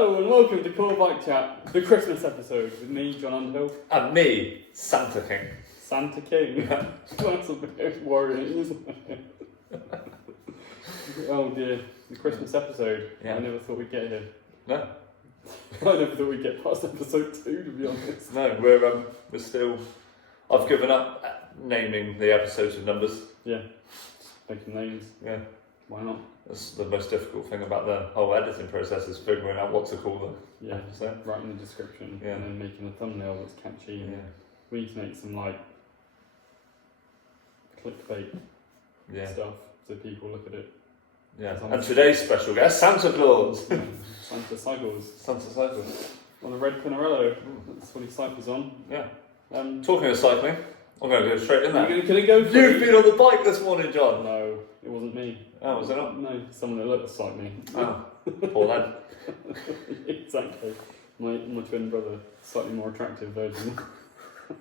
Hello and welcome to Core Bike Chat, the Christmas episode with me, Jon Underhill. And me, Santa King. Santa King. That's a bit worrying, isn't it? Oh dear, the Christmas episode. Yeah. I never thought we'd get here. No, I never thought we'd get past episode 2, to be honest. no, we're still. I've given up naming the episodes with numbers. Yeah, making names. Yeah, Why not? that's the most difficult thing about the whole editing process is figuring out what to call them. Yeah, So, writing the description Yeah. and then making a thumbnail that's catchy. yeah, And we need to make some like clickbait stuff so people look at it. yeah. And today's special guest, Santa Claus. Santa cycles Santa Cyclist. on a red Pinarello. That's what he cycles on. Yeah. Talking Talking of cycling, I'm going to go straight in there. Can it go for You've been on the bike this morning, John. No, it wasn't me. Oh, was it not? No, someone that looks like me. Oh, poor lad. Exactly. My twin brother, slightly more attractive version.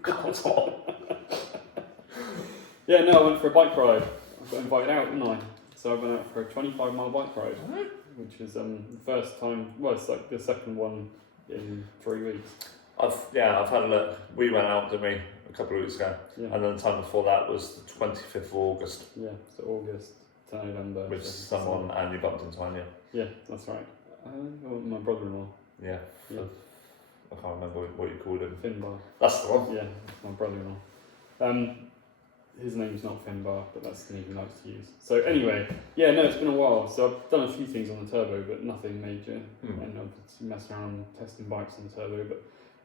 God. Yeah, no, I went for a bike ride. I got invited out, didn't I? So I went out for a 25-mile bike ride, which is the first time. Well, it's like the second one in 3 weeks. I've had a look. We went out, didn't we, a couple of weeks ago, Yeah, and then the time before that was the 25th of August yeah. So August to November. with so someone, and you bumped into Anya. Yeah, that's right. My brother-in-law, Yeah. Yeah. I can't remember what you called him. Finbar. That's the one. Yeah, my brother-in-law. His name's not Finbar, but that's the name he likes to use. So anyway, yeah, no, it's been a while. So I've done a few things on the turbo, but nothing major. And I've messed around testing bikes on the turbo, but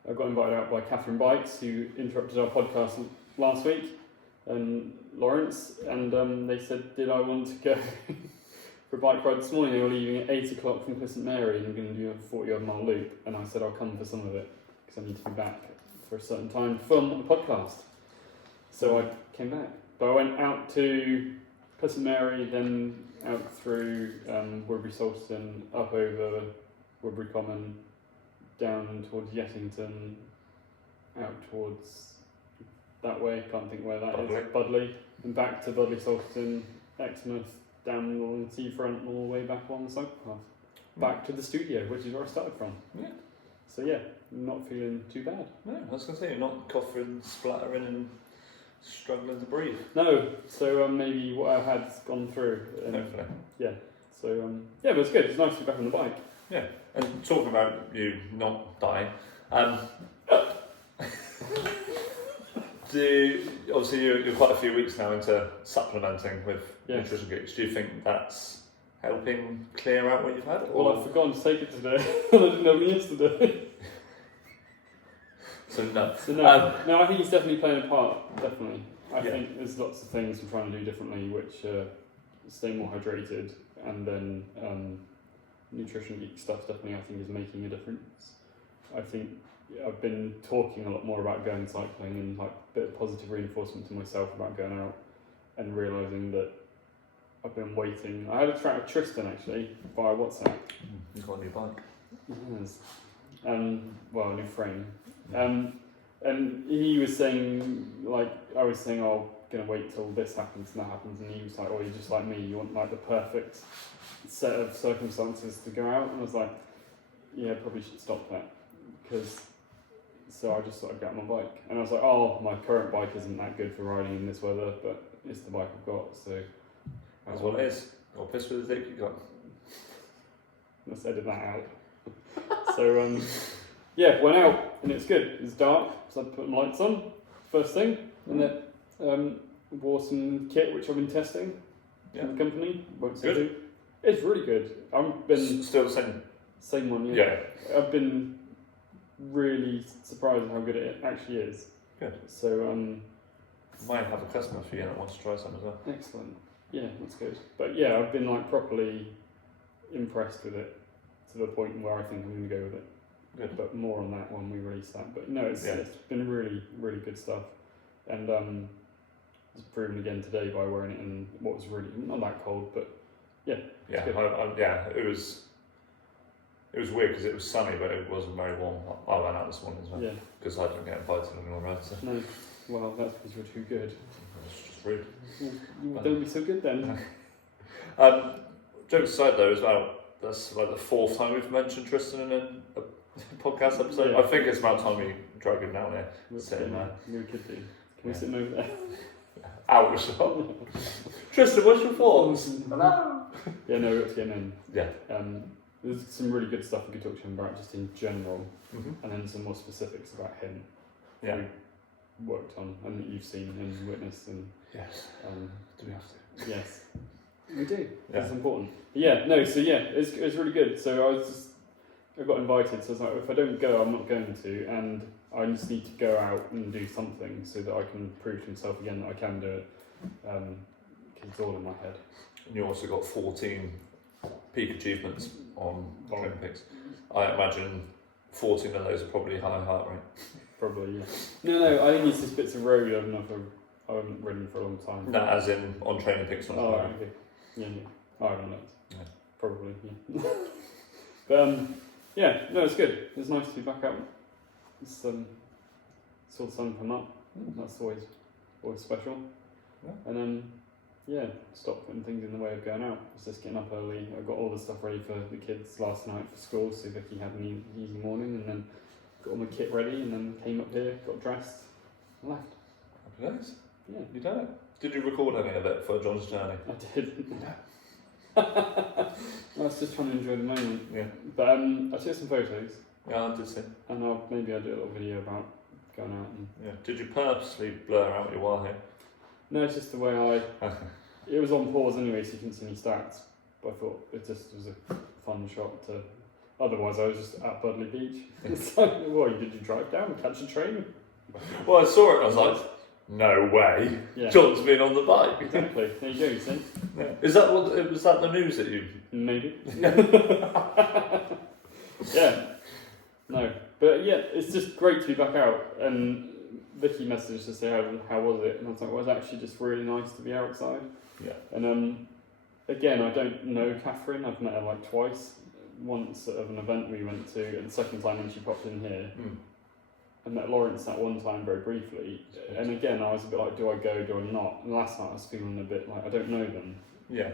I got invited out by Catherine Bikes, who interrupted our podcast last week, and Lawrence, and they said, did I want to go for a bike ride this morning? They were leaving at 8 o'clock from St Mary and going to do a 40-odd mile loop, and I said I'll come for some of it because I need to be back for a certain time to film the podcast. So I came back, but I went out to St Mary, then out through Woodbury Salston, up over Woodbury Common, down towards Yettington, out towards that way, can't think where that is, Budley, and back to Budley Salston, Exmouth, down along the seafront, all the way back on the cycle path. Back to the studio, which is where I started from. Yeah. So yeah, not feeling too bad. No, I was going to say, you're not coughing, splattering, and struggling to breathe. No, so maybe what I had's gone through. Hopefully. Yeah, so yeah, but it's good. It's nice to be back on the bike. Yeah. And talking about you not dying, obviously you're quite a few weeks now into supplementing with nutrition kits. Do you think that's helping clear out what you've had? Well, I've forgotten to take it today, and I didn't have any yesterday. So no. No, I think it's definitely playing a part. Definitely, I think there's lots of things I'm trying to do differently, which stay more hydrated, and then nutrition geek stuff definitely I think is making a difference. I think I've been talking a lot more about going cycling and like a bit of positive reinforcement to myself about going out, and realising that I've been waiting. I had a chat with Tristan actually via WhatsApp. You've got a new bike. Yes. Well, a new frame. And he was saying, like, I was saying, oh, I'm going to wait till this happens and that happens, and he was like, oh, you're just like me, you want like the perfect set of circumstances to go out, and I was like, yeah, probably should stop that, because, so I just thought I'd get on my bike, and I was like, oh, my current bike isn't that good for riding in this weather, but it's the bike I've got, so. That's what it is. Or piss with the dick you got. Let's edit that out. So, yeah, went out and it's good. It's dark, so I put my lights on first thing, and then wore some kit which I've been testing in the company. Won't say who. It's really good. I've been still the same one. Yeah. I've been really surprised at how good it actually is. Good. So might have a customer for you that wants to try some as well. Excellent. Yeah, that's good. But yeah, I've been like properly impressed with it to the point where I think I'm going to go with it. Good. But more on that when we release that. But no, it's been really, really good stuff. And it's proven again today by wearing it in what was really not that cold, but yeah. Yeah, it was weird because it was sunny, but it wasn't very warm. I went out this morning as well. Yeah. Because I didn't get invited on your ride. So. No, well, that's because you're too good. It's just rude. Well, don't be so good then. Jokes aside though as well, that's like the 4th time we've mentioned Tristan in a podcast episode. Yeah. I think it's about time we drag him down here, sitting there. We could do. Can we sit him over there? Out of shot. Tristan, what's your thoughts? Hello. Yeah, no, we got to get him in. Yeah. There's some really good stuff we could talk to him about just in general, Mm-hmm. and then some more specifics about him. Yeah. We worked on and that you've seen and witnessed and. Yes. Do we have to? Yes. We do. Yeah. It's important. Yeah. No. So yeah, it's really good. So I got invited. So I was like, if I don't go, I'm not going to, and I just need to go out and do something so that I can prove to myself again that I can do it. Because it's all in my head. And you also got 14 peak achievements on Training Peaks. I imagine 14 of those are probably high heart rate. Probably, yeah. No, I think it's just bits of road I haven't ridden for a long time. No, as in on Training Peaks. Oh, right, okay. Yeah. I haven't looked. Yeah. Probably, yeah. But yeah, no, it's good. It's nice to be back out. It's saw the sun come up. That's always special. Yeah. And then yeah, stop putting things in the way of going out. It's just getting up early. I got all the stuff ready for the kids last night for school, so Vicky had an easy morning, and then got all my kit ready, and then came up here, got dressed, and left. Happy days. Yeah. You done it. Did you record any of it for John's journey? I did. I was just trying to enjoy the moment. Yeah. But I took some photos, Yeah, I did see. and maybe I'll do a little video about going out. And Yeah. Did you purposely blur out your Wahoo? no, it's just the way it was on pause anyway, so you couldn't see any stats. But I thought it just was a fun shot to. Otherwise, I was just at Budley Beach. It's like, what, did you drive down, catch a train? Well, I saw it and I was like, no way. Yeah. John's been on the bike. Exactly. There you go, see? Yeah. Is that was that the news that you? Maybe. Yeah. No. But yeah, it's just great to be back out. And Vicky messaged to say how was it, and I was like, well, it's actually just really nice to be outside. Yeah. And again, I don't know Catherine. I've met her like twice. Once at an event we went to, and the second time when she popped in here. I met Lawrence that one time very briefly, and again I was a bit like, do I go, do I not? And last night I was feeling a bit like I don't know them. Yeah.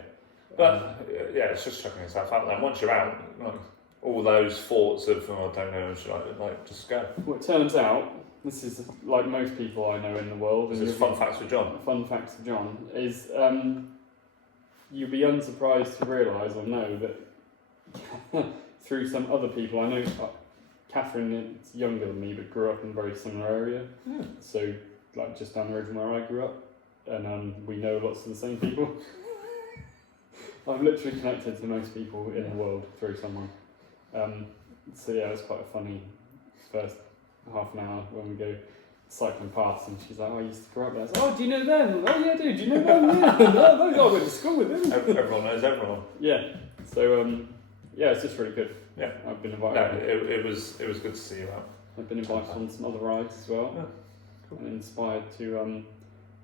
But yeah, it's just checking yourself out. Then once you're out, like all those thoughts of I don't know, should I like just go? Well, it turns out this is like most people I know in the world. This is fun facts with John. Fun facts with John is you'll be unsurprised to realise or know that through some other people I know. Catherine is younger than me, but grew up in a very similar area. Yeah. So, like just down the road from where I grew up, and we know lots of the same people. I'm literally connected to most people in the world through someone. So yeah, it was quite a funny first half an hour when we go cycling past, and she's like, "Oh, I used to grow up there." I was like, "Oh, do you know them?" "Oh yeah, dude, do you know them?" "Yeah, no, I went to school with them." Everyone knows everyone. Yeah. So yeah, it's just really good. Yeah. I've been invited. No, it was good to see you out. I've been invited on some other rides as well, Yeah, cool. and inspired to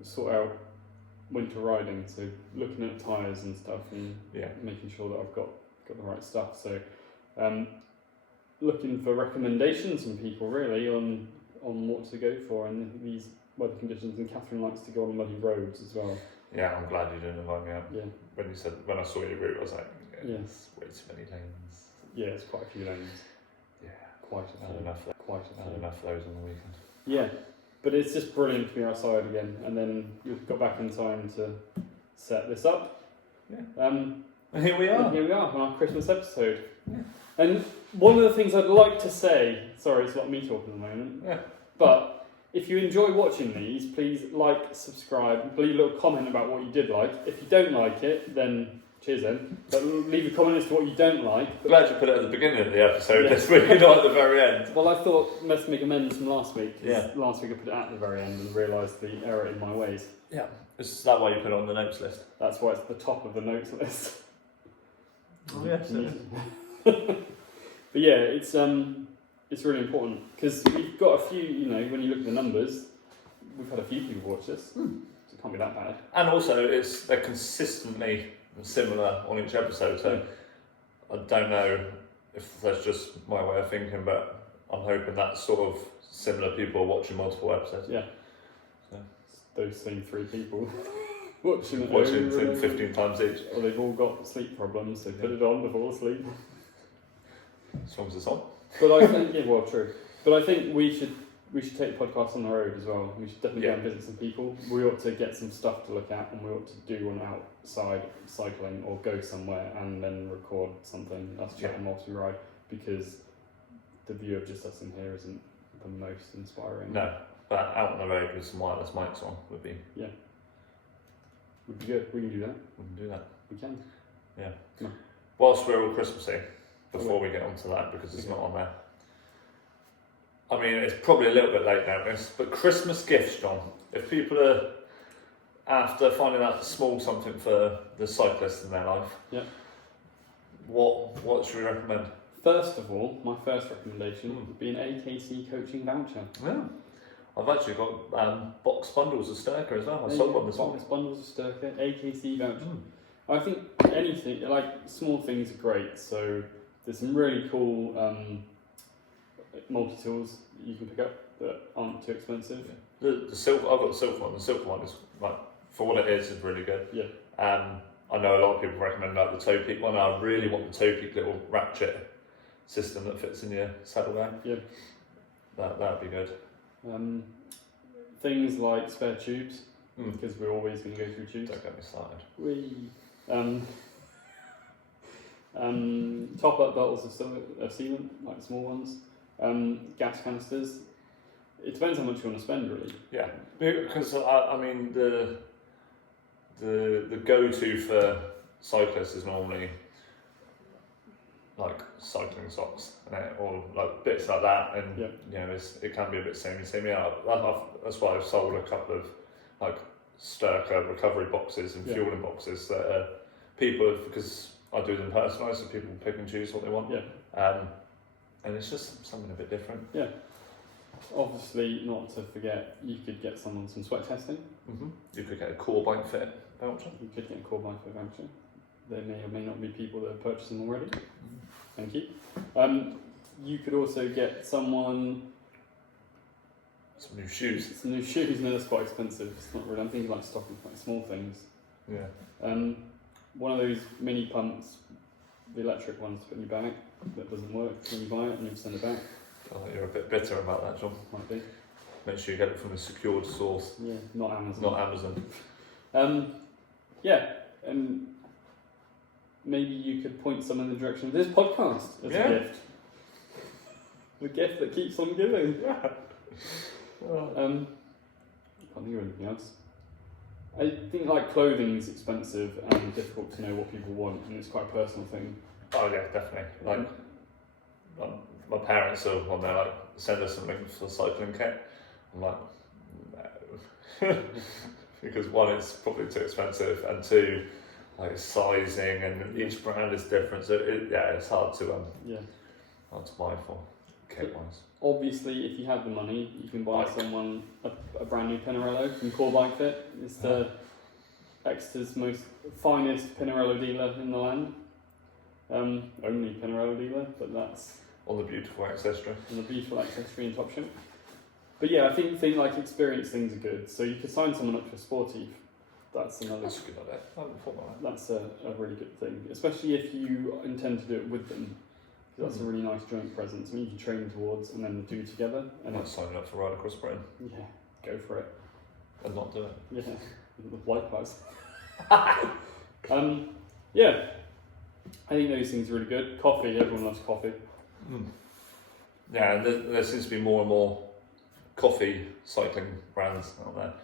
sort out winter riding. So looking at tyres and stuff, and making sure that I've got the right stuff. So looking for recommendations from people really on what to go for in these weather conditions. And Catherine likes to go on muddy roads as well. Yeah, I'm glad you didn't invite me out. Yeah. When I saw your route, I was like, Yes. way too many lanes. Yeah, it's quite a few lanes. Yeah. Quite a few. Had enough of those on the weekend. Yeah, but it's just brilliant to be outside again, and then we've got back in time to set this up. Yeah. And here we are. Here we are on our Christmas episode. Yeah. And one of the things I'd like to say, sorry, it's a lot of me talking at the moment. Yeah. But if you enjoy watching these, please like, subscribe, leave a little comment about what you did like. If you don't like it, then cheers then. But leave a comment as to what you don't like. Glad you put it at the beginning of the episode Yeah. this week, not at the very end. Well, I thought let's make amends from last week. 'Cause Yeah. last week I put it at the very end and realised the error in my ways. Yeah. Is that why you put it on the notes list? That's why it's at the top of the notes list. Oh yes. But yeah, it's really important because we've got a few. You know, when you look at the numbers, we've had a few people watch this, so it can't be that bad. And also, they're consistently similar on each episode. So I don't know if that's just my way of thinking, but I'm hoping that sort of similar people are watching multiple episodes. Yeah. So. Those same three people. watching it watching over it 15 times each. Or they've all got sleep problems, so put it on to fall asleep. As long as it's on. But I think, yeah, well, true. But I think we should take the podcast on the road as well. We should definitely go and visit some people. We ought to get some stuff to look at, and we ought to do one outside cycling or go somewhere and then record something, us chatting whilst we ride, because the view of just us in here isn't the most inspiring. No, but out on the road with some wireless mics on would be good. We can do that. We can do that. We can. Yeah. Come on. Whilst we're all Christmassy, before we get onto that, because it's not on there. I mean, it's probably a little bit late now, but Christmas gifts, John. If people are after finding that small something for the cyclist in their life, what should we recommend? First of all, my first recommendation would be an AKCCoaching voucher. Yeah. I've actually got box bundles of Sturker as well. I sold one this morning. Box bundles of Sturker, AKC voucher. I think anything, like small things are great. So there's some really cool multi-tools you can pick up that aren't too expensive. The silver, I've got the silver one. The silver one is, like, for what it is really good. Yeah. I know a lot of people recommend like the toe peak one. I really want the toe peak little ratchet system that fits in your saddlebag. Yeah. That'd be good. Things like spare tubes, because we're always going to go through tubes. Don't get me started. Top up bottles of sealant, like small ones. Gas canisters. It depends how much you want to spend, really. Yeah, because I mean the go-to for cyclists is normally like cycling socks, or like bits like that, and you know it can be a bit samey. That's why I've sold a couple of like Sturker recovery boxes and fueling boxes that are because I do them personalised, so people pick and choose what they want. And it's just something a bit different. Yeah. Obviously, not to forget, you could get someone some sweat testing. You could get a core bike fit voucher. You could get a core bike fit voucher. There may or may not be people that have purchased them already. Thank you. You could also get someone some new shoes. Some new shoes. No, that's quite expensive. It's not really. I'm thinking like stocking quite small things. Yeah. One of those mini pumps, the electric ones to put in your bag that doesn't work when you buy it and you have to send it back. I think you're a bit bitter about that, John. Might be. Make sure you get it from a secured source. Yeah, not Amazon. Not Amazon. Yeah, and maybe you could point someone in the direction of this podcast as a gift. The gift that keeps on giving. Yeah. I can't think of anything else. I think like clothing is expensive and difficult to know what people want, and it's quite a personal thing. Oh yeah, definitely. Like my parents are on there, like send us some links for cycling kit. I'm like, no, because one, it's probably too expensive, and two, like sizing and each brand is different. So it's hard to buy for kit wise. Obviously, if you have the money, you can buy someone a brand new Pinarello from Core Bike Fit. It's the Exeter's most finest Pinarello dealer in the land. Only Pinarello dealer, but that's on the beautiful accessory. On the beautiful accessory and top shop. But yeah, I think like experience things are good. So you could sign someone up for a sportive. That's a good idea. I haven't thought about that. That's a really good thing, especially if you intend to do it with them. That's a really nice joint present. Something you can train towards and then do together. And might sign up for Ride Across Britain. Yeah, go for it. And not do it. Yeah, likewise. Yeah, I think those things are really good. Coffee, everyone loves coffee. Yeah, and there seems to be more and more coffee cycling brands out there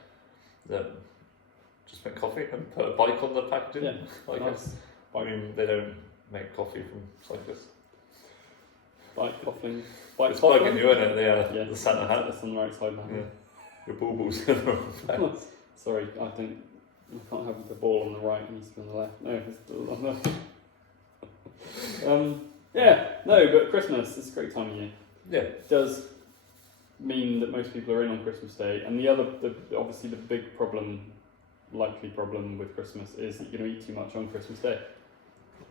that just make coffee and put a bike on the packaging. Yeah, nice. I mean, they don't make coffee from cyclists. Bike coffee. It's bugging you, isn't it? The Santa hat. That's on the right side now. Yeah. Your baubles. Sorry, I can't have the ball on the right, it needs to be on the left. No, it's still on the but Christmas, it's a great time of year. Yeah. It does mean that most people are in on Christmas Day, and obviously the big likely problem with Christmas is that you're going to eat too much on Christmas Day.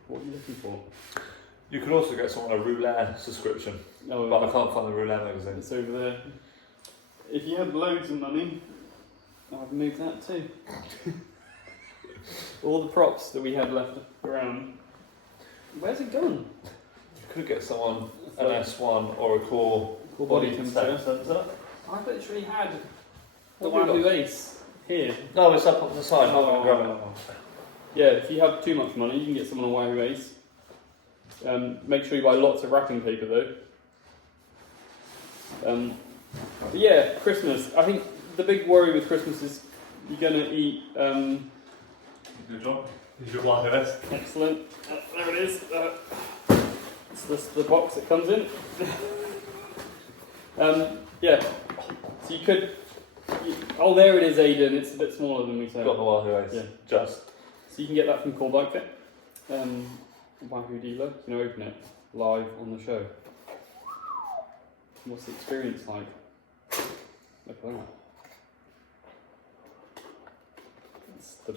What are you looking for? You could also get someone a Roulette subscription, but I can't find the Roulette magazine. It's over there. If you had loads of money, I'd move that too. All the props that we had left around. Where's it gone? You could get someone an S1 or a core body sensor. I've literally had the Wahoo Ace here. No, it's up on the side. Yeah, if you have too much money, you can get someone a Wahoo Ace. Make sure you buy lots of wrapping paper though. But yeah, Christmas. I think the big worry with Christmas is you're going to eat... Good job. Is your Wahoo Ace? Excellent. There it is. It's the box it comes in. Yeah, so you could... oh, there it is, Aidan. It's a bit smaller than we said. Got the Wahoo Ace. Yeah. Just. So you can get that from Core Bike Fit. Wahoo dealer. You can open it live on the show. What's the experience like? Look at that. It's the...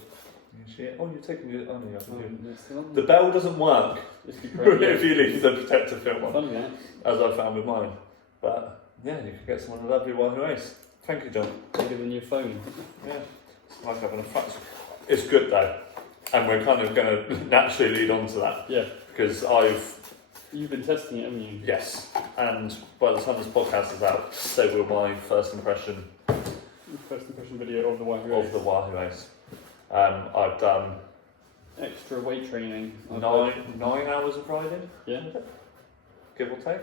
Oh, you're taking it on the the The bell doesn't work if you leave the protector film on, funny, yeah? as I found with mine. But yeah, you can get someone a lovely Wahoo Ace. Thank you, John. Bigger than your phone. Yeah, it's like having a fracture. It's good though, and we're kind of going to naturally lead on to that. Yeah. Because you've been testing it, haven't you? Yes, and by the time this podcast is out, so will my first impression video of the Wahoo Ace. Of the Wahoo Ace. I've done extra weight training. 9 hours of riding. Yeah. Give or take.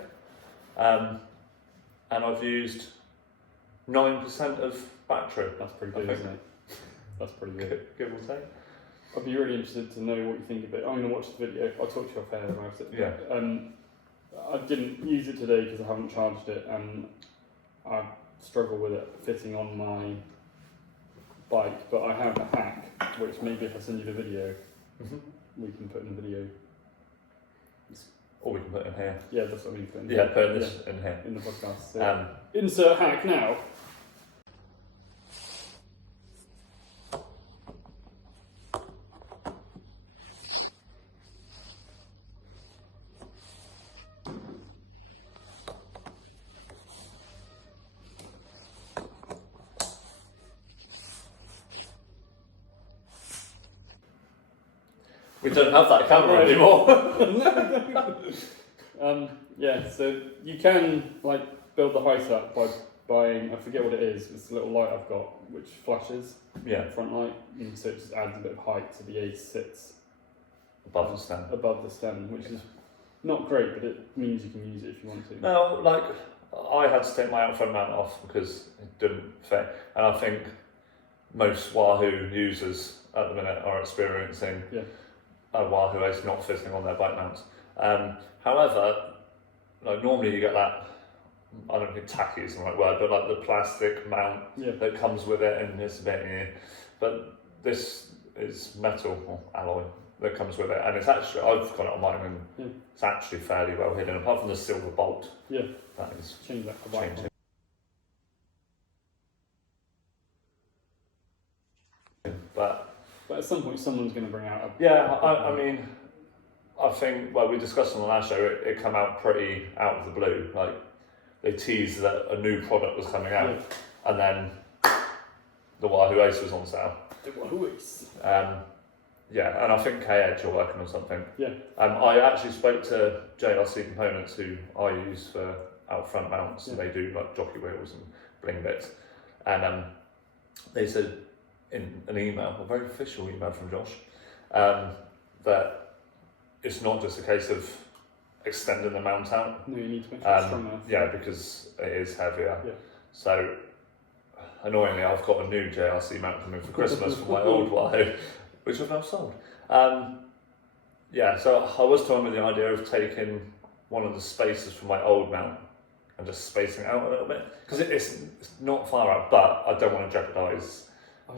And I've used 9% of battery. That's pretty good, isn't it? That's pretty good. Give or take. I'd be really interested to know what you think of it. I'm going to watch the video. I'll talk to you off air about it. Yeah. I didn't use it today because I haven't charged it, and I struggle with it fitting on my bike. But I have a hack, which maybe if I send you the video, we can put in the video. Or we can put it in here. Yeah, that's what I mean. Put this in here. In the podcast. So insert hack now. We don't have that camera anymore. Yeah, so you can build the height up by buying, I forget what it is, it's a little light I've got which flashes. Yeah. Front light, and so it just adds a bit of height so the Ace sits above the stem, which is not great, but it means you can use it if you want to. No, I had to take my out front mount off because it didn't fit, and I think most Wahoo users at the minute are experiencing a Wahoo Ace not fitting on their bike mounts. However, normally you get that, I don't think tacky is the right word, but the plastic mount that comes with it, and it's a bit, but this is metal or alloy that comes with it, and it's actually, I've got it on mine, and it's actually fairly well hidden, apart from the silver bolt. Yeah. That is changing. But at some point someone's going to bring out I mean, I think, we discussed on the last show, it came out pretty out of the blue. They teased that a new product was coming out, and then the Wahoo Ace was on sale. The Wahoo Ace. And I think K-Edge are working on something. Yeah. I actually spoke to JRC Components, who I use for out front mounts, and they do jockey wheels and bling bits. And they said in an email, a very official email from Josh, that it's not just a case of extending the mount out. No, you need to make sure it's strong enough. Yeah, because it is heavier. Yeah. So, annoyingly, I've got a new JRC mount coming for Christmas from my old Wahoo, which I've now sold. So I was toying with the idea of taking one of the spaces from my old mount and just spacing it out a little bit, because it's not far out, but I don't want to jeopardise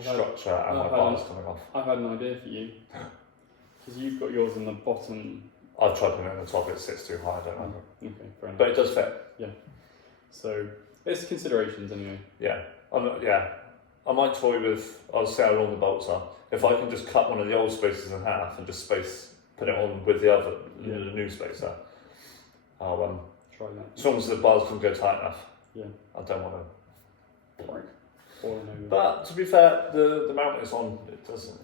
structure and my bars coming off. I've had an idea for you, because you've got yours in the bottom. I've tried putting it on the top, it sits too high, I don't know. Okay, fair enough. But it does fit. Yeah. So, there's considerations anyway. Yeah. I might toy with, I'll see how long the bolts are. If I can just cut one of the old spaces in half and just put it on with the other, the new spacer, I'll try that. As long as the bars can go tight enough. Yeah. I don't want to. falling over. But to be fair, the mount it's on, it doesn't.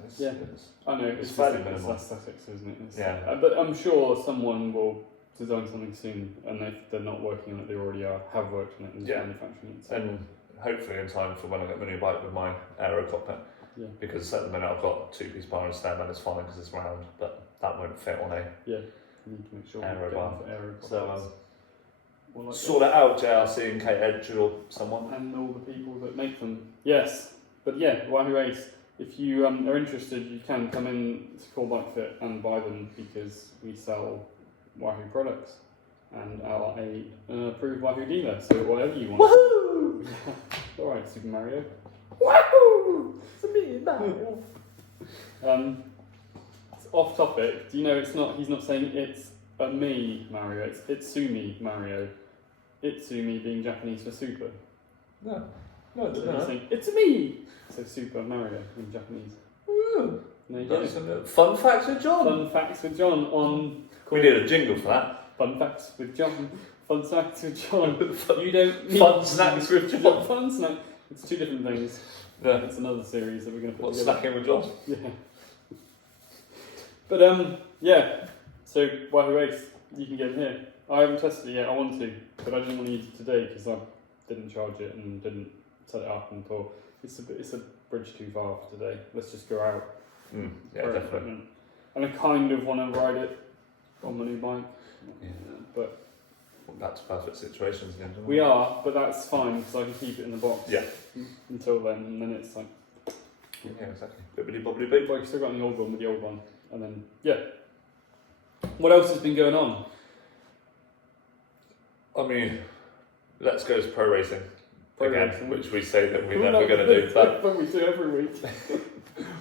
I know, it's fairly minimal. It's aesthetics, isn't it? Yeah. But I'm sure someone will design something soon, and if they're not working on it, they already have worked on it and manufacturing it. So. And hopefully in time for when I get my new bike with my aero cockpit. Yeah. Because at the minute I've got 2-piece bar and stem and it's fine because it's round, but that won't fit on a you need to make sure aero bar. So sort it out, JRC and Kate Edge or someone. And all the people that make them. Yes, but yeah, Wahoo Ace. If you are interested, you can come in to Call Bike Fit and buy them because we sell Wahoo products and are an approved Wahoo dealer. So whatever you want. Woohoo! All right, Super Mario. Wahoo! It's me, Mario. It's off topic. Do you know it's not? He's not saying it's a me Mario. It's Itsumi Mario. Itsumi being Japanese for super. No, So he's saying it's a me. So Super Mario in Japanese. Ooh. There you go. Fun facts with John. Fun facts with John on. We need a jingle for that. Fun facts with John. Fun facts with John. You don't need Fun snacks with John. Fun snack. It's two different things. Yeah. It's another series that we're going to put What's together. snacking with John? Yeah. But yeah. So Wahoo Ace, you can get them here. I haven't tested it yet. I want to, but I didn't want to use it today because I didn't charge it and didn't set it up and thought it's a bridge too far for today. Let's just go out. Yeah, definitely. Equipment. And I kind of want to ride it on my new bike. Yeah. But that's perfect situations again. we are, but that's fine because I can keep it in the box. Yeah. Until then, and then it's like. Yeah, exactly. Bibbidi bobbidi beep. Well, you still got the old one with the old one, and then What else has been going on? I mean, Let's Go's pro racing. Again, which we say that we're We're never not going to do, but we do every week.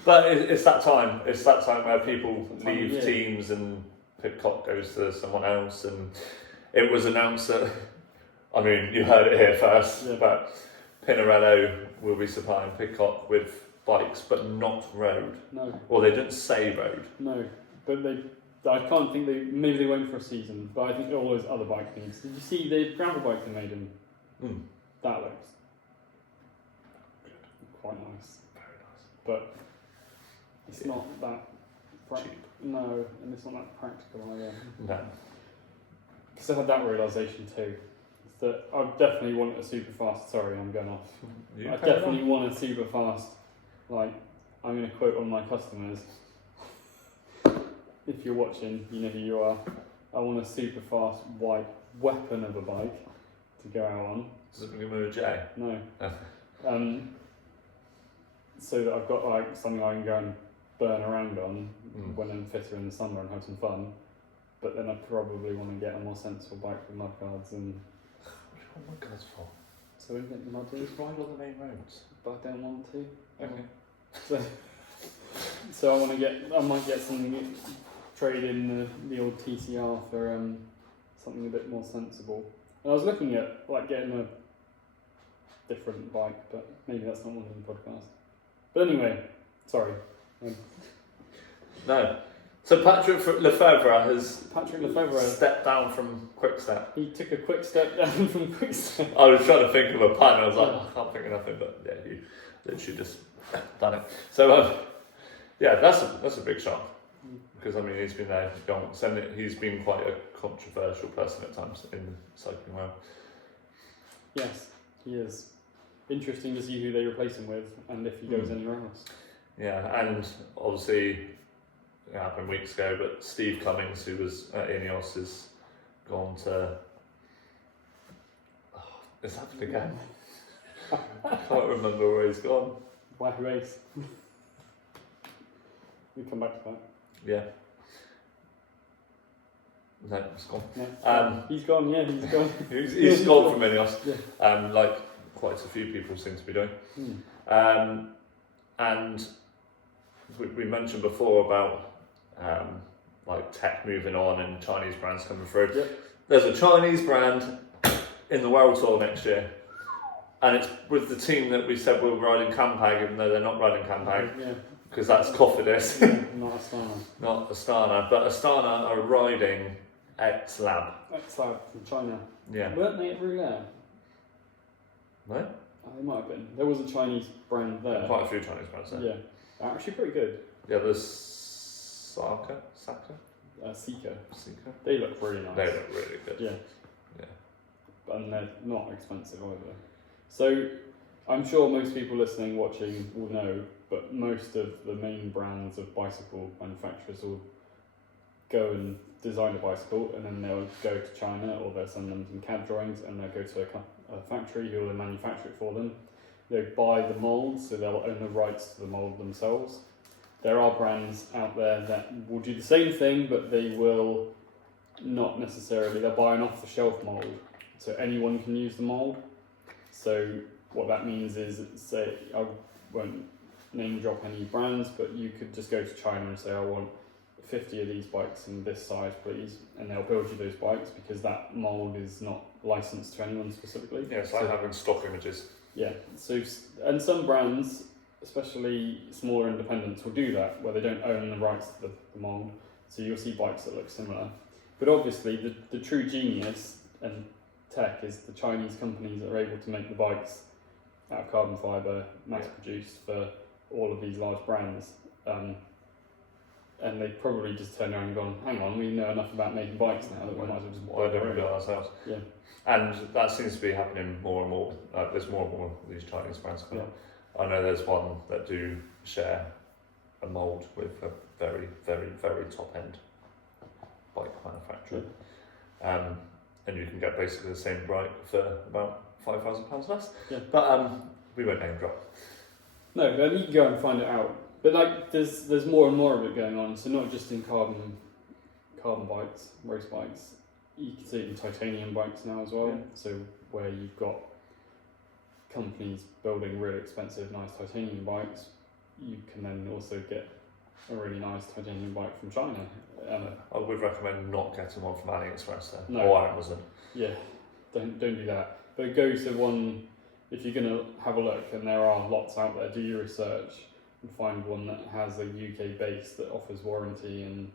but it's that time. It's that time where people leave yeah. teams and Pidcock goes to someone else, and it was announced that. I mean, you heard it here first, but Pinarello will be supplying Pidcock with bikes, but not road. No. Or they didn't say road. No, but I can't think maybe they went for a season, but I think all those other bike things. Did you see the gravel bike they made him? That looks quite nice. Very nice. But it's not that cheap. No, and it's not that practical either. No. Because I had that realisation too. That I definitely want a super fast. Sorry, I'm going off. I definitely want a super fast. Like, I'm going to quote one of my customers. If you're watching, you know who you are. I want a super fast white weapon of a bike to go out on. Does it begin with a J? No. So that I've got like something I can go and burn around on when I'm fitter in the summer and have some fun. But then I probably want to get a more sensible bike with mudguards and. What mudguards for? So we can get the mud Just ride on the main roads. But I don't want to. Okay. So I might get something, trade in the old TCR for something a bit more sensible. And I was looking at like getting a different bike, but maybe that's not one of the podcasts. But anyway, sorry. No. So Patrick Lefebvre has stepped down from Quickstep. He took a quick step down from Quickstep. I was trying to think of a pun. I was like, I can't think of nothing, but yeah, he literally just done it. So yeah, that's a big shock because I mean he's been there, he's been quite a controversial person at times in the cycling world. Yes, he is. Interesting to see who they replace him with and if he goes anywhere else. Yeah, and obviously it happened weeks ago, but Steve Cummings, who was at Ineos, has gone to. Oh, it's happened again. I can't remember where he's gone. Wahoo Ace. We come back to that. Yeah. No, it's gone. No, he's gone. Yeah, he's gone. he's gone from Ineos. Yeah. Like quite a few people seem to be doing. And we mentioned before about like tech moving on and Chinese brands coming through. Yep. There's a Chinese brand in the World Tour next year, and it's with the team that we said we were riding Campag, even though they're not riding Campag, because that's Cofidis. Not Astana. Not Astana, but Astana are riding X-Lab. X-Lab from China. Yeah. Weren't they at Roulette? No? There might have been. There was a Chinese brand there. Quite a few Chinese brands there. Yeah, actually pretty good. Yeah, there's Saka. Seeker. Seeker. They look really nice. They look really good. Yeah. Yeah. And they're not expensive either. So I'm sure most people listening, watching will know, but most of the main brands of bicycle manufacturers will go and design a bicycle, and then they'll go to China, or they'll send them some CAD drawings, and they'll go to a factory who will manufacture it for them. They buy the molds, so they'll own the rights to the mold themselves. There are brands out there that will do the same thing, but they will not necessarily, they'll buy an off-the-shelf mold, so anyone can use the mold. So what that means is, say, I won't name drop any brands, but you could just go to China and say, I want 50 of these bikes in this size, please, and they'll build you those bikes because that mold is not licensed to anyone specifically. Yeah, it's like having stock images. Yeah, so, and some brands, especially smaller independents, will do that, where they don't own the rights to the mould, so you'll see bikes that look similar. But obviously the true genius and tech is the Chinese companies that are able to make the bikes out of carbon fibre, mass produced for all of these large brands. And they probably just turned around and gone, hang on, we know enough about making bikes now that we might as well just Why don't we do it ourselves? Yeah. And that seems to be happening more and more. There's more and more of these Chinese brands coming up. I know there's one that do share a mould with a very, very, very top end bike manufacturer. And you can get basically the same bike for about £5,000 less. Yeah. But we won't name drop. No, but you can go and find it out. But like, there's more and more of it going on. So not just in carbon bikes, race bikes. You can see it in titanium bikes now as well. Yeah. So where you've got companies building really expensive, nice titanium bikes, you can then also get a really nice titanium bike from China. I would recommend not getting one from AliExpress there. No. Or Amazon. Yeah, don't do that. But go to one, if you're going to have a look, and there are lots out there, do your research and find one that has a UK base that offers warranty and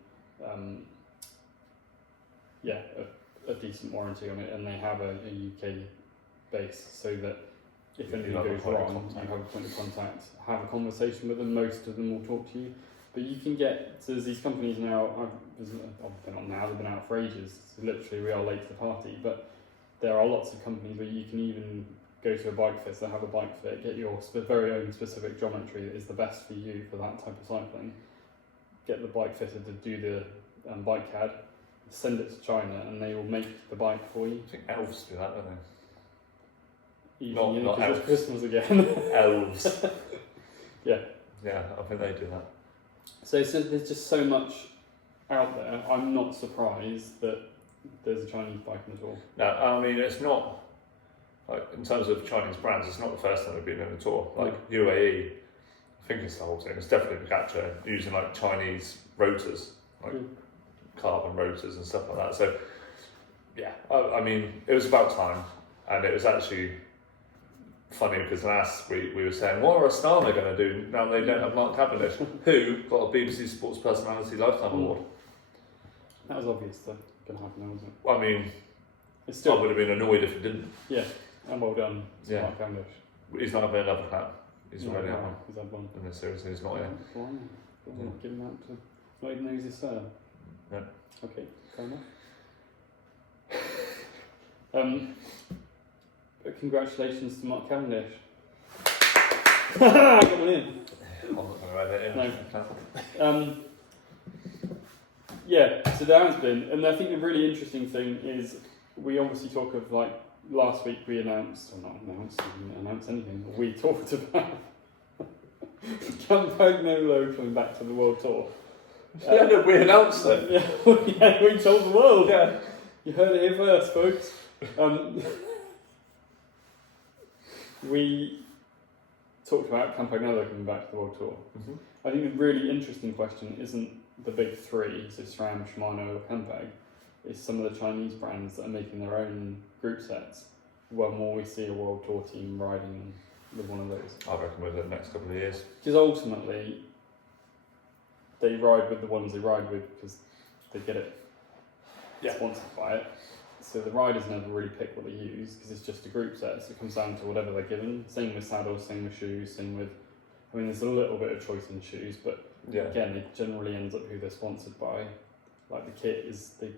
a decent warranty on it, and they have a UK base, so that if anything goes wrong, you have a point of contact, have a conversation with them. Most of them will talk to you. But you can get, so there's these companies now, they're not now, they've been out for ages, so literally we are late to the party, but there are lots of companies where you can even go to a bike fit, so have a bike fit, get your very own specific geometry that is the best for you for that type of cycling, get the bike fitter to do the bike CAD, send it to China, and they will make the bike for you. I think elves do that, don't they? Not elves. It's Christmas again. Elves. Yeah. Yeah, I think they do that. So there's just so much out there. I'm not surprised that there's a Chinese bike at all. No, I mean, it's not, like, in terms of Chinese brands, it's not the first time they've been in a tour. Like UAE, I think it's the whole thing. It's definitely the catcher using like Chinese rotors, like carbon rotors and stuff like that. So yeah, I mean, it was about time, and it was actually funny because last week we were saying, what are Astana going to do now they don't have Mark Cavendish, who got a BBC Sports Personality Lifetime Award? That was obvious going to happen, wasn't it? I mean, I would have been annoyed if it didn't. Yeah, and well done to Mark Cavendish. He's not having another clap. He's already had one. He's had one. And then seriously, he's not here. Not giving out to, not even though he's his sir. No. Okay, fair enough. But congratulations to Mark Cavendish. Got one in. I'm not going to write that in. No. Yeah, so there has been, and I think the really interesting thing is we obviously talk of, like, last week we announced, or not announced, we didn't announce anything, we talked about Campagnolo coming back to the World Tour. No, we announced it. Yeah, we told the world. Yeah. You heard it here first, folks. We talked about Campagnolo coming back to the World Tour. Mm-hmm. I think the really interesting question isn't the big three, so SRAM, Shimano, or Campag. It's some of the Chinese brands that are making their own group sets. When will we see a World Tour team riding with one of those? I reckon within the next couple of years. Because ultimately, they ride with the ones they ride with because they get it sponsored by it. So the riders never really pick what they use because it's just a group set, so it comes down to whatever they're given. Same with saddles, same with shoes, same with. I mean, there's a little bit of choice in shoes, but again, it generally ends up who they're sponsored by. Like the kit is, they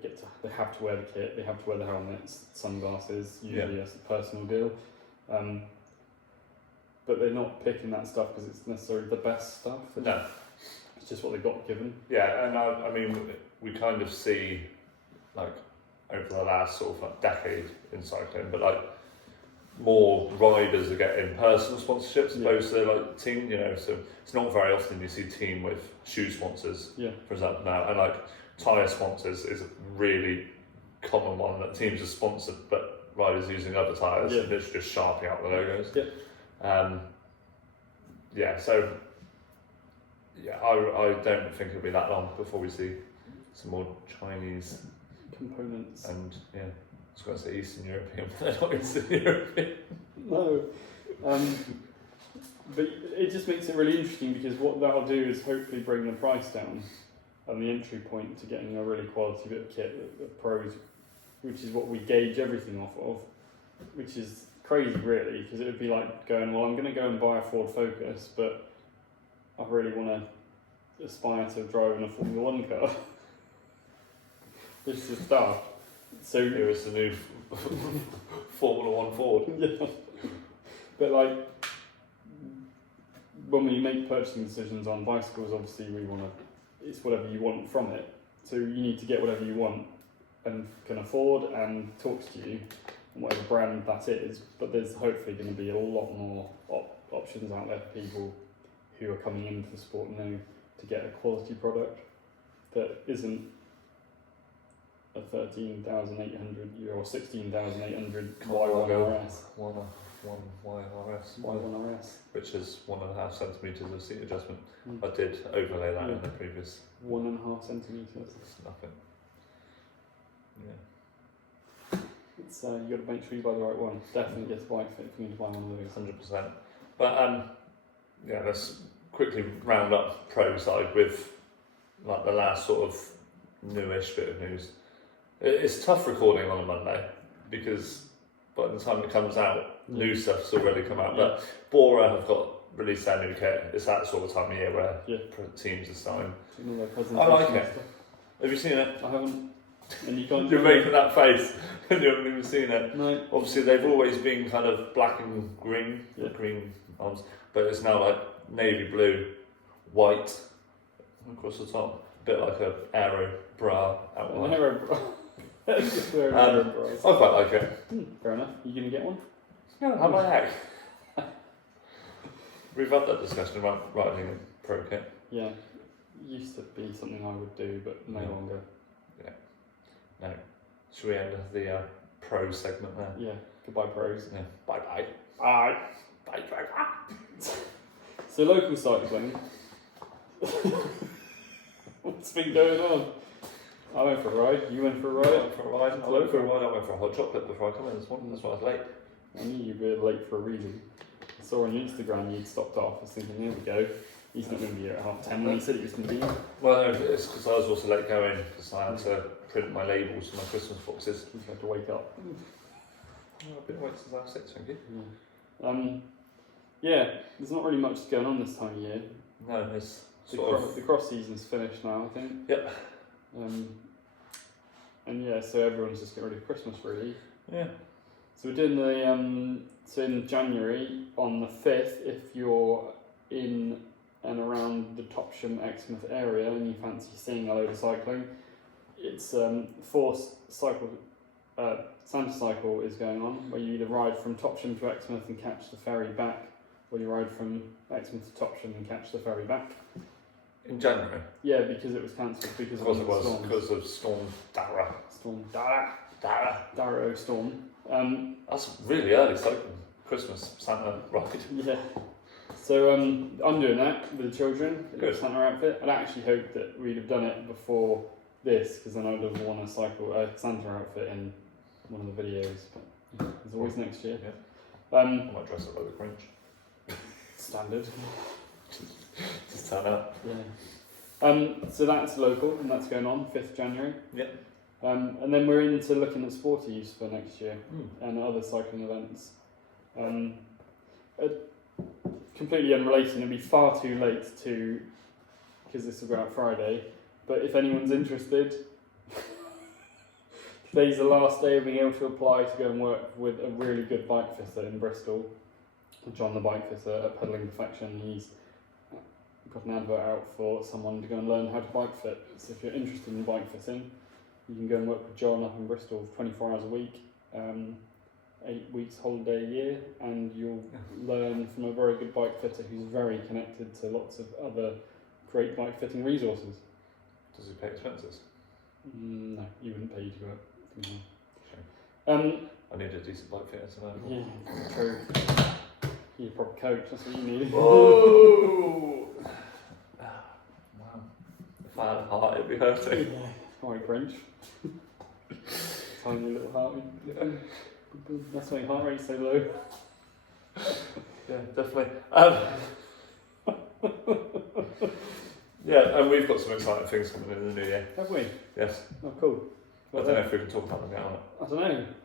have to wear the kit, they have to wear the helmets, sunglasses. Usually that's a personal deal, but they're not picking that stuff because it's necessarily the best stuff. No, it's just what they got given. Yeah, and I mean, we kind of see like over the last sort of like decade in cycling, but like more riders are getting personal sponsorships opposed to like team. You know, so it's not very often you see team with shoe sponsors, for example, now, and like tyre sponsors is a really common one that teams are sponsored, but riders using other tyres and it's just sharping out the logos. So I don't think it'll be that long before we see some more Chinese components. And I was going to say Eastern European, but they're not Eastern European. No. But it just makes it really interesting because what that'll do is hopefully bring the price down and the entry point to getting a really quality bit of kit that pros, which is what we gauge everything off of, which is crazy really, because it would be like going, well, I'm going to go and buy a Ford Focus, but I really want to aspire to drive in a Formula 1 car. This is stuff. So here is the new Formula 1 Ford. But like, when we make purchasing decisions on bicycles, obviously we want to, it's whatever you want from it. So you need to get whatever you want and can afford and talks to you, and whatever brand that is. But there's hopefully going to be a lot more options out there for people who are coming into the sport now to get a quality product that isn't a 13,800 euro or 16,800 Y1 RS. One YRS. Y1 RS. Which is 1.5 centimetres of seat adjustment. I did overlay that in the previous. 1.5 centimetres. It's nothing. It's you got to make sure you buy the right one. Definitely get the bike fit if you need to buy one of those. 100%. But let's quickly round up pro side with like the last sort of newish bit of news. It's tough recording on a Monday because by the time it comes out, new stuff's already come out. But Bora have released their new kit. It's that sort of time of year where teams are starting. I like it. Have you seen it? I haven't. And you can't. You're making that face and you haven't even seen it. No. Obviously, they've always been kind of black and green, green arms, but it's now like navy blue, white across the top, a bit like a aero bra outline. An aero bra. I quite like it. Fair enough. You gonna get one? Yeah, how about heck? We've had that discussion about riding a pro kit. Yeah, used to be something I would do, but no longer. Yeah. No. Should we end the pro segment there? Yeah. Goodbye, pros. Yeah. Bye bye. Bye. Bye bye. So local cycling. What's been going on? I went for a ride. You went for a ride. I went for a ride. I went for a hot chocolate before I come in this morning. That's why I was late. I knew you'd be late for a reason. I saw on your Instagram you'd stopped off. I was thinking, there we go. He's not going to be here at 10:30 when he said he was going to be here. Well, no, it's because I was also late going because I had to print my labels for my Christmas boxes. You had to wake up. I've been awake since I was 6, thank you. Yeah, there's not really much going on this time of year. No, it's the cross season's finished now, I think. Yep. And yeah, so everyone's just getting ready for Christmas, really. Yeah. So we're doing so in January on the 5th, if you're in and around the Topsham, Exmouth area and you fancy seeing a load of cycling, it's Santa Cycle is going on, where you either ride from Topsham to Exmouth and catch the ferry back, or you ride from Exmouth to Topsham and catch the ferry back. In January? Yeah, because it was cancelled because of Storm Dara. Storm Darrow storm. That's really early cycling. Christmas Santa ride. Yeah. So I'm doing that with the children. Good. Santa outfit. I'd actually hoped that we'd have done it before this, because then I'd have worn a Santa outfit in one of the videos. But there's always next year. Yeah. I might dress up like the Grinch. Standard. Just turn up. Yeah. So that's local and that's going on 5th January. Yep. And then we're into looking at sporties for next year and other cycling events. Completely unrelated, it'll be far too late to, because this will go out Friday, but if anyone's interested, today's the last day of being able to apply to go and work with a really good bike fitter in Bristol, Jon the bike fitter at Pedaling Perfection. He's got an advert out for someone to go and learn how to bike fit. So if you're interested in bike fitting, you can go and work with Jon up in Bristol 24 hours a week, 8 weeks holiday a year, and you'll learn from a very good bike fitter who's very connected to lots of other great bike fitting resources. Does he pay expenses? No, you wouldn't pay to go up. I need a decent bike fitter to learn. Yeah, true. You're a proper coach, that's what you need. Whoa! Wow. If I had a heart, it'd be hurting. Yeah, quite French. Tiny little heart. That's why your heart rate's so low. Yeah, definitely. Yeah, and we've got some exciting things coming in the new year. Have we? Yes. Oh, cool. I don't know if we can talk about them now. I don't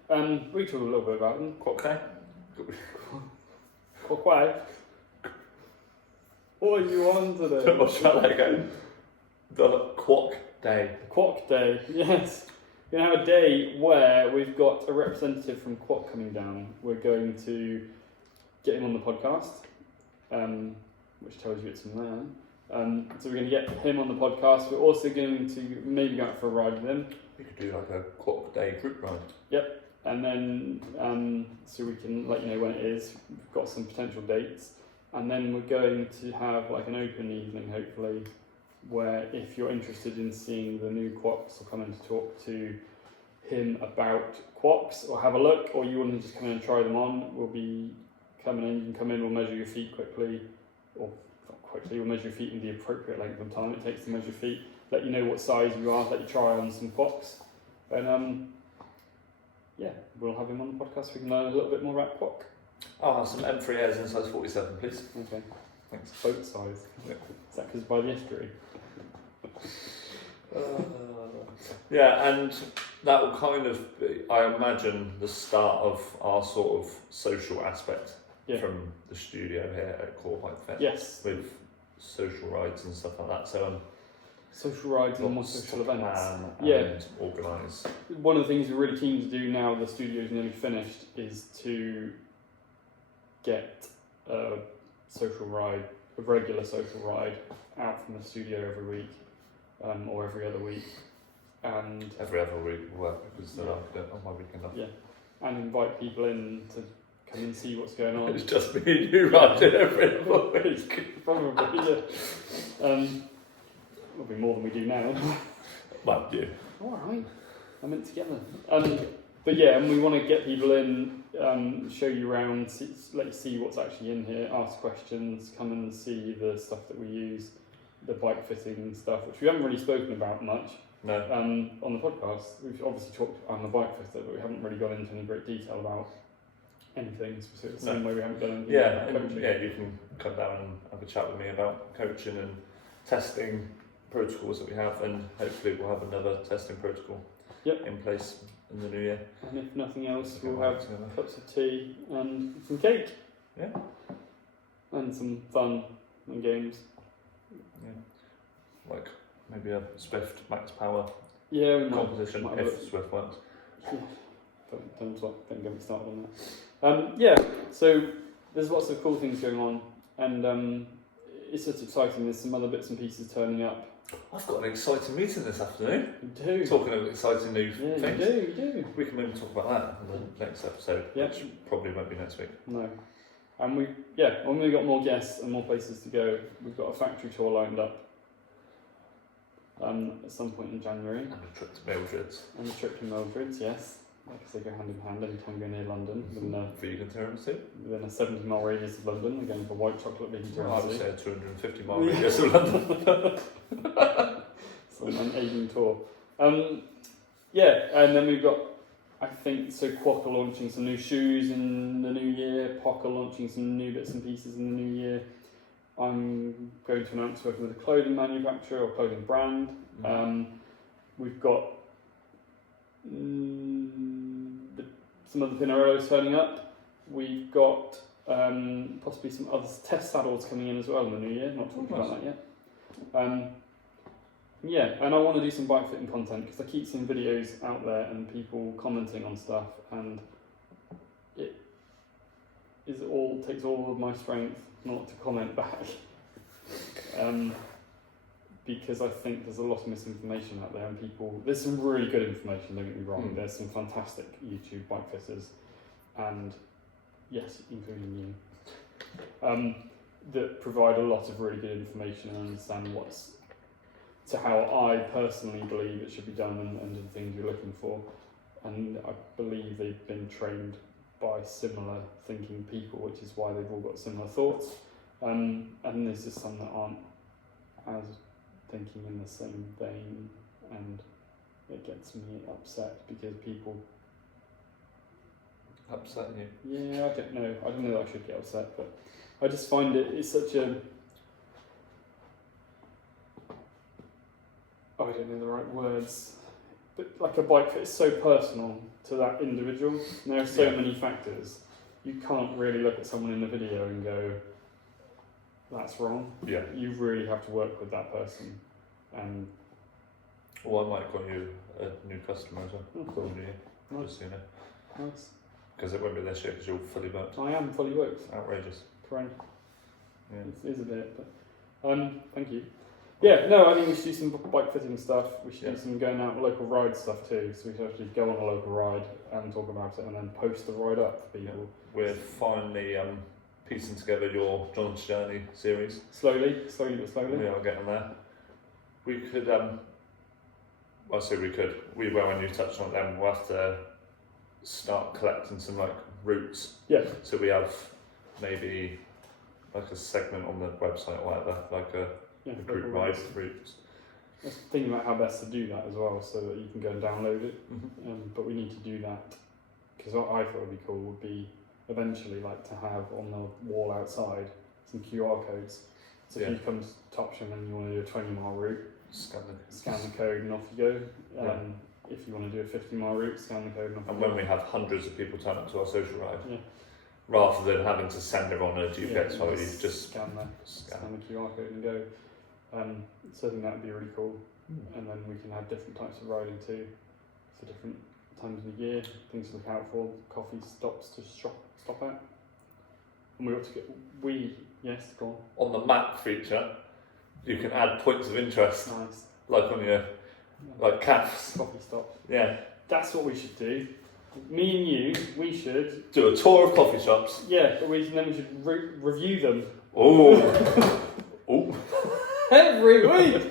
know. We talk a little bit about them. Quack day? Quack. What are you on today? What's that again? The Quack Day. Quack Day, yes. We're going to have a day where we've got a representative from Quack coming down. We're going to get him on the podcast, which tells you it's from there. So we're going to get him on the podcast. We're also going to maybe go out for a ride with him. We could do like a Quack Day group ride. Yep. And then, so we can let you know when it is. We've got some potential dates. And then we're going to have like an open evening, hopefully, where if you're interested in seeing the new quacks or come in to talk to him about quacks or have a look, or you want to just come in and try them on, we'll be coming in. You can come in, we'll measure your feet quickly, or not quickly, we'll measure your feet in the appropriate length of time it takes to measure feet, let you know what size you are, let you try on some quacks, and yeah, we'll have him on the podcast so we can learn a little bit more about quack. I'll have some M3 airs in size 47, please. Okay. Thanks. Boat size. Yeah. Is that because by the estuary? Yeah, and that will kind of be, I imagine, the start of our sort of social aspect from the studio here at Core Bike Fit. Yes. With social rides and stuff like that. So social rides and more social events. And organise. One of the things we're really keen to do now the studio's nearly finished is to get a social ride, a regular social ride out from the studio every week, or every other week. And every other week will work because they're on my weekend off. Yeah. And invite people in to come and see what's going on. It's just me and you riding every other week. Probably, yeah. Will be more than we do now. Well, yeah. Alright, I'm in together. But yeah, and we want to get people in, show you around, let you see what's actually in here, ask questions, come and see the stuff that we use, the bike fitting stuff, which we haven't really spoken about much. No. On the podcast. We've obviously talked on the bike fitter, but we haven't really gone into any great detail about anything specific, the same way we haven't done anything about coaching. Yeah, you can come down and have a chat with me about coaching and testing protocols that we have, and hopefully we'll have another testing protocol in place in the new year. And if nothing else, we'll have cups of tea and some cake. Yeah. And some fun and games. Yeah. Like maybe a Swift Max Power competition if Swift works. Yeah. Don't get me started on that. So there's lots of cool things going on, and it's just exciting. There's some other bits and pieces turning up. I've got an exciting meeting this afternoon. You do. Talking of exciting new things. You do. We can maybe talk about that in the next episode, which probably won't be next week. No. And when we've got more guests and more places to go, we've got a factory tour lined up at some point in January. And a trip to Mildred's. Yes. Like I say, go hand in hand anytime you go near London. Vegan tiramisu. Within a 70 mile radius of London, again for white chocolate vegan tiramisu. I would say a 250 mile radius of London. So an Aidan tour. And then we've got, I think, so Quack are launching some new shoes in the new year, POC are launching some new bits and pieces in the new year. I'm going to announce working with a clothing manufacturer or clothing brand. We've got some other Pinarellos turning up. We've got possibly some other test saddles coming in as well in the new year. Not talking about that yet. Yeah, and I want to do some bike fitting content because I keep seeing videos out there and people commenting on stuff, and it takes all of my strength not to comment back. Because I think there's a lot of misinformation out there, and there's some really good information, don't get me wrong. There's some fantastic YouTube bike fitters, and yes, including you, that provide a lot of really good information and understand how I personally believe it should be done and the things you're looking for. And I believe they've been trained by similar thinking people, which is why they've all got similar thoughts. And there's just some that aren't as thinking in the same vein, and it gets me upset because people... Upset you? Yeah, I don't know that I should get upset, but I just find it's such a... I don't know the right words, but like a bike fit is so personal to that individual, and there are so many factors. You can't really look at someone in the video and go, that's wrong. Yeah. You really have to work with that person. And well, I might got you a new customer as well. Oh, cool. Nice. Just so you know. Nice. Because it won't be this year because you're fully booked. I am fully booked. Outrageous. Correct. Yeah. It is a bit, but thank you. Yeah, no, I think we should do some bike fitting stuff. We should do some going out local ride stuff too. So we should actually go on a local ride and talk about it, and then post the ride up for people. Yeah. We're finally piecing together your John's Journey series. Slowly but slowly. We are getting there. We could, I say we could. We will, when you touch on them, we'll have to start collecting some like routes. Yeah. So we have maybe like a segment on the website or whatever, like a group ride routes. Let's think about how best to do that as well, so that you can go and download it. But we need to do that because what I thought would be cool would be eventually like to have on the wall outside some QR codes. So if you come to Topsham and you want to do a 20-mile route, scan the code and off you go. If you want to do a 50-mile route, scan the code and off you go. And when we have hundreds of people turn up to our social ride, rather than having to send everyone a GPS file, you just scan the QR code and go. So I think that would be really cool. And then we can have different types of riding too, for different times of the year, things to look out for, coffee stops to stop at. And we ought to get, yes, go on. On the map feature, you can add points of interest. Nice. Like on your, like cafes. Coffee stops. Yeah. That's what we should do. Me and you, we should do a tour of coffee shops. Yeah, but then we should review them. Oh. Oh. Every week.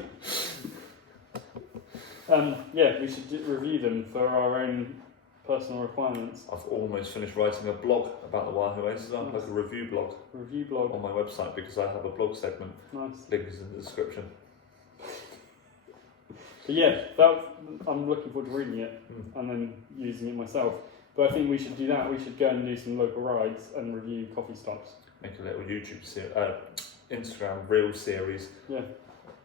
We should review them for our own personal requirements. I've almost finished writing a blog about the Wahoo races, like a review blog. Review blog on my website because I have a blog segment. Nice. Link is in the description. But yeah, I'm looking forward to reading it and then using it myself. But I think we should do that. We should go and do some local rides and review coffee stops. Make a little YouTube Instagram reel series. Yeah.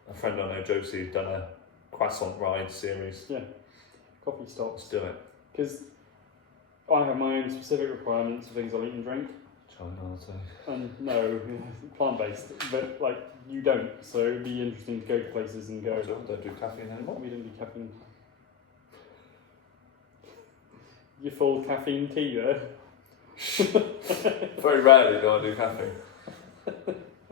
A friend I know, Josie, done a croissant ride series. Yeah. Coffee stops. Let's do it. Because I have my own specific requirements for things I'll eat and drink. China, I'll say. And no, plant-based. But like, you don't. So it'd be interesting to go to places and go. Don't do caffeine anymore. We don't do caffeine. Your full caffeine tea there. Very rarely do I do caffeine.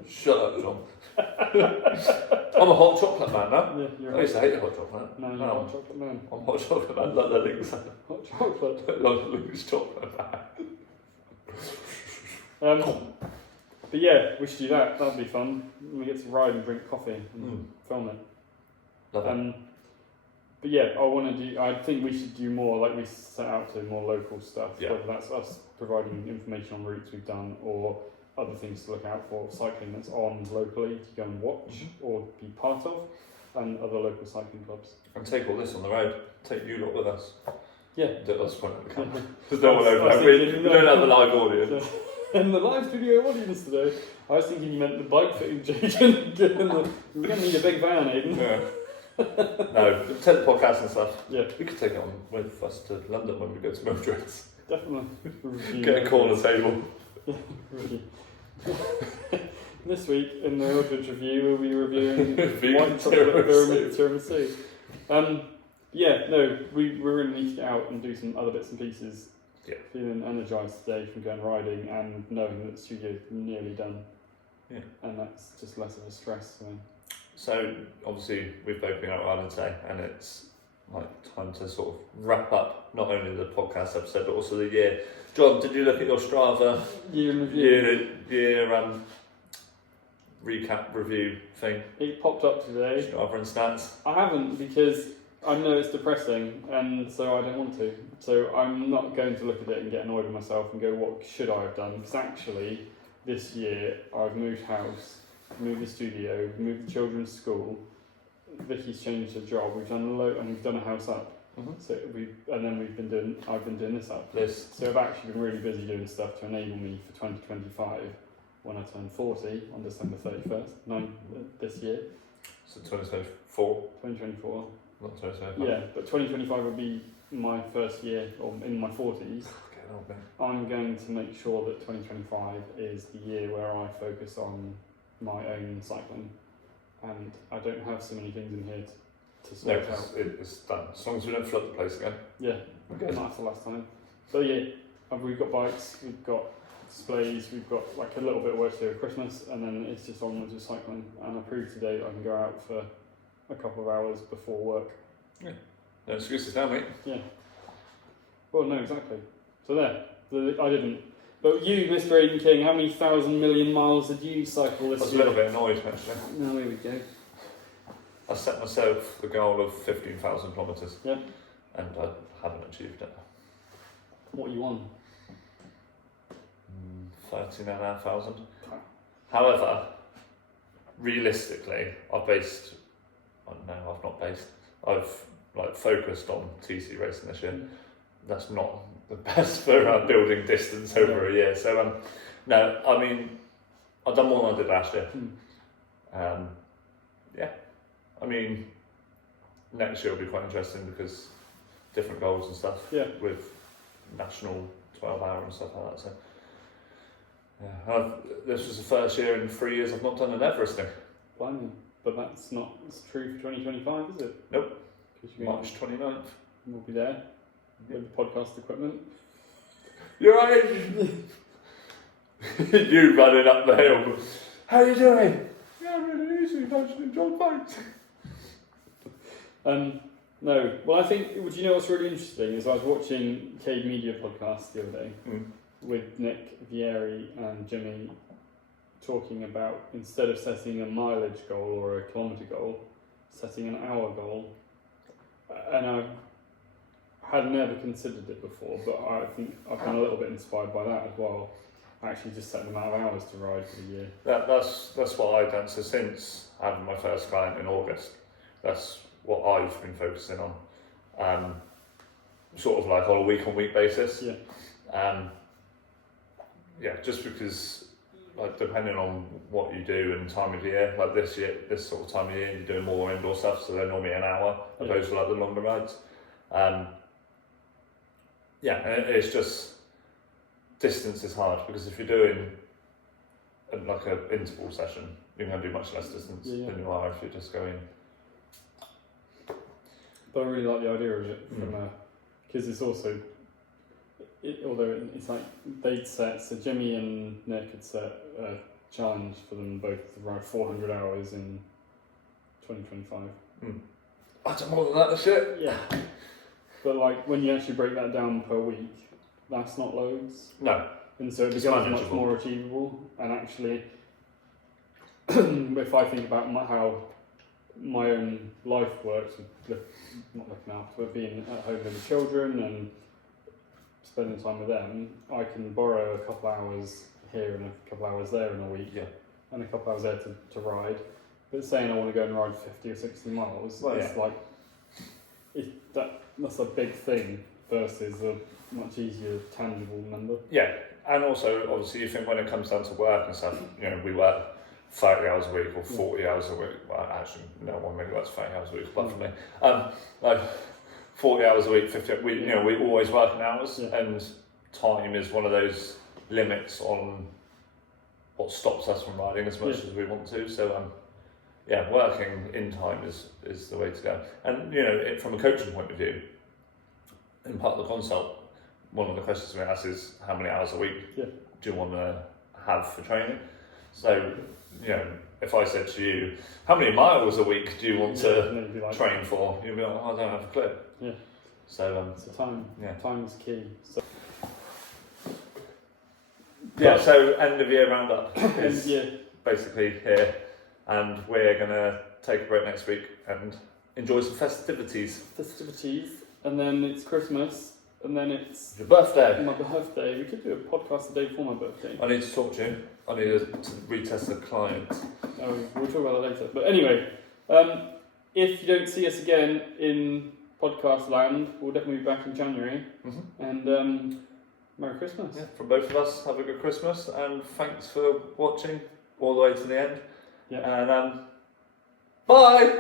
Shut up, John. I'm a hot chocolate man now. I used to hate hot chocolate. No, you're a hot chocolate man. I'm hot chocolate man, like the links. Hot chocolate? Like the links chocolate man. But yeah, we should do that. That'd be fun. We get to ride and drink coffee and film it. Love it. But yeah, I think we should do more, like we set out to, more local stuff. Yeah. Whether that's us providing information on routes we've done or other things to look out for, cycling that's on locally to go and watch or be part of, and other local cycling clubs. And take all this on the road. Take you lot with us. Yeah. Let's point at the camera. There's no one over. We don't have the live audience. And the live studio audience today. I was thinking you meant the bike fitting agent. We're going to need a big van, Aidan. Yeah. No, take the podcast and stuff. Yeah. We could take it on with us to London when we go to Mildred's. Definitely. Get a corner table. Really. This week in the Aldridge review, we'll be reviewing white chocolate tiramisu. We really need to get out and do some other bits and pieces. Yeah. Feeling energised today from going riding and knowing that the studio's nearly done. Yeah. And that's just less of a stress. So obviously we've both been out riding today, and it's like time to sort of wrap up not only the podcast episode but also the year. John, did you look at your Strava year in review? Year recap review thing? It popped up today. Strava and stats. I haven't, because I know it's depressing, and so I don't want to. So I'm not going to look at it and get annoyed with myself and go, what should I have done? Because actually, this year I've moved house, moved the studio, moved the children's school. Vicky's changed her job. We've done and we've done a house up. Mm-hmm. So I've been doing this up. So I've actually been really busy doing stuff to enable me for 2025 when I turn 40 on December 31st, this year. So 2024. 2024. Not 2025. Yeah, but 2025 will be my first year, or in my 40s. I'm going to make sure that 2025 is the year where I focus on my own cycling, and I don't have so many things in here to sort out. It's done. As long as we don't flood the place again. Yeah, okay. That's the last time. So yeah, we've got bikes, we've got displays, we've got like a little bit of work to do at Christmas, and then it's just onwards with cycling. And I proved today that I can go out for a couple of hours before work. Yeah. No excuses now, mate. Yeah. Well, no, exactly. So there. I didn't. But you, Mr. Aidan King, how many 1,000 million miles did you cycle this year? I was a little bit annoyed, actually. No, here we go. I set myself the goal of 15,000 kilometres. Yep. And I haven't achieved it. What are you on? 13,500. However, realistically, I've focused on TC racing this year. That's not the best for building distance over a year. So, no, I mean, I've done more than I did last year. Yeah, I mean, next year will be quite interesting because different goals and stuff. Yeah. With national 12-hour and stuff like that. So, yeah, this was the first year in 3 years I've not done an Everesting. Blimey. But that's not true for 2025, is it? Nope. March 29th. We'll be there with the podcast equipment. You're right. You running up the hill. How are you doing? Yeah, really easy. Aidan and Jon, thanks. No. Well, I think, would you know what's really interesting is I was watching Cade Media podcast the other day with Nick Vieri and Jimmy talking about, instead of setting a mileage goal or a kilometre goal, setting an hour goal. And I had never considered it before, but I think I've been a little bit inspired by that as well. Actually just set the amount of hours to ride for the year. That's what I've done. So since having my first client in August, that's what I've been focusing on. Sort of like on a week-on-week basis. Yeah. Yeah, just because, like, depending on what you do and time of year, like this sort of time of year, you're doing more indoor stuff, so they're normally an hour opposed to like the longer rides. Yeah, and it's just distance is hard because if you're doing like an interval session, you're going to do much less distance than you are if you're just going. But I really like the idea of it because it's also. Although it's like they'd set, so Jimmy and Nick had set a challenge for them both to ride 400 hours in 2025. I've done more than that this year. Yeah. But like when you actually break that down per week, that's not loads. No. And so it becomes much more achievable. And actually, if I think about how my own life works, not looking after, but being at home with the children and spending time with them, I can borrow a couple hours here and a couple hours there in a week, and a couple hours there to ride. But saying I want to go and ride 50 or 60 miles, it's like that's a big thing versus a much easier tangible number. Yeah, and also obviously you think when it comes down to work and stuff, you know, we work 30 hours a week or 40 hours a week. Well, actually, no one really works 30 hours a week, apart from me. Like 40 hours a week, 50. We always work in hours, and time is one of those limits on what stops us from riding as much as we want to. So working in time is the way to go. And from a coaching point of view, in part of the consult, one of the questions we ask is how many hours a week do you want to have for training? So if I said to you, how many miles a week do you want to train for? You'd be like, I don't have a clue. Yeah. So time. Yeah. Time is key. So. Yeah. So end of year roundup is basically here, and we're gonna take a break next week and enjoy some festivities. And then it's Christmas, and then it's your birthday. My birthday. We could do a podcast the day before my birthday. I need to talk to you. I need to retest the client. Oh, we'll talk about that later. But anyway, if you don't see us again in podcast land, we'll definitely be back in January. Mm-hmm. And Merry Christmas. Yeah, from both of us, have a good Christmas, and thanks for watching all the way to the end. Yeah. And bye!